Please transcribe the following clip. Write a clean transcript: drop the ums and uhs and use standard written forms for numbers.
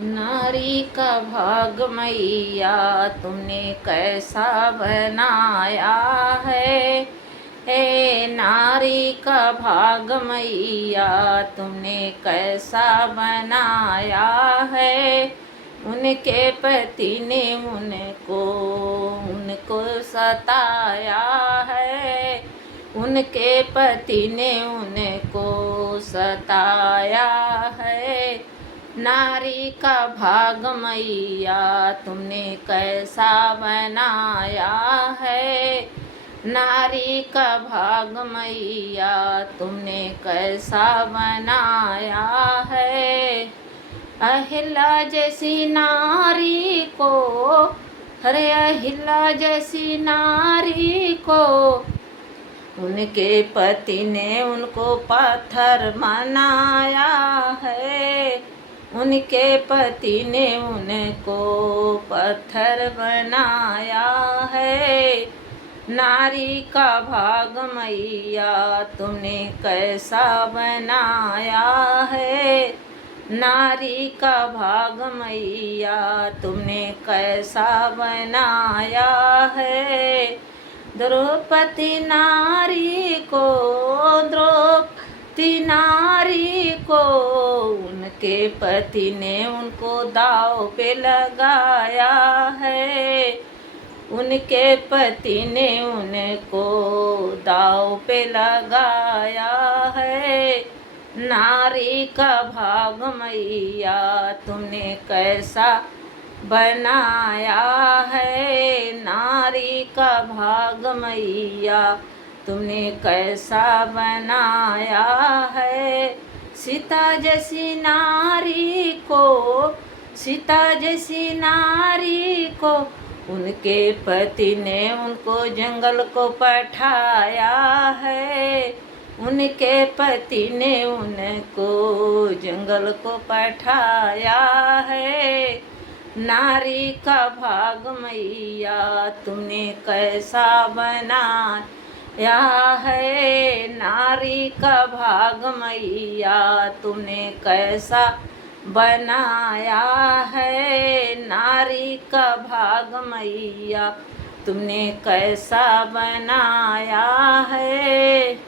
नारी का भाग मैया तुमने कैसा बनाया है। हे नारी का भाग मैया तुमने कैसा बनाया है। उनके पति ने उनको उनको सताया है। उनके पति ने उनको सताया है। नारी का भाग मैया तुमने कैसा बनाया है। नारी का भाग मैया तुमने कैसा बनाया है। अहिल्या जैसी नारी को, हरे अहिल्या जैसी नारी को उनके पति ने उनको पत्थर बनाया है। उनके पति ने उनको पत्थर बनाया है। नारी का भाग मैया तुमने कैसा बनाया है। नारी का भाग मैया तुमने कैसा बनाया है। द्रौपदी नारी को, द्रौपदी नारी को उनके पति ने उनको दाव पे लगाया है। उनके पति ने उनको दाव पे लगाया है। नारी का भाग मैया तुमने कैसा बनाया है। नारी का भाग मैया तुमने कैसा बनाया है। सीता जैसी नारी को, सीता जैसी नारी को उनके पति ने उनको जंगल को पठाया है। उनके पति ने उनको जंगल को पठाया है। नारी का भाग मैया तुमने कैसा बनाया है। नारी का भाग मैया तुमने कैसा बनाया है। नारी का भाग मैया तुमने कैसा बनाया है।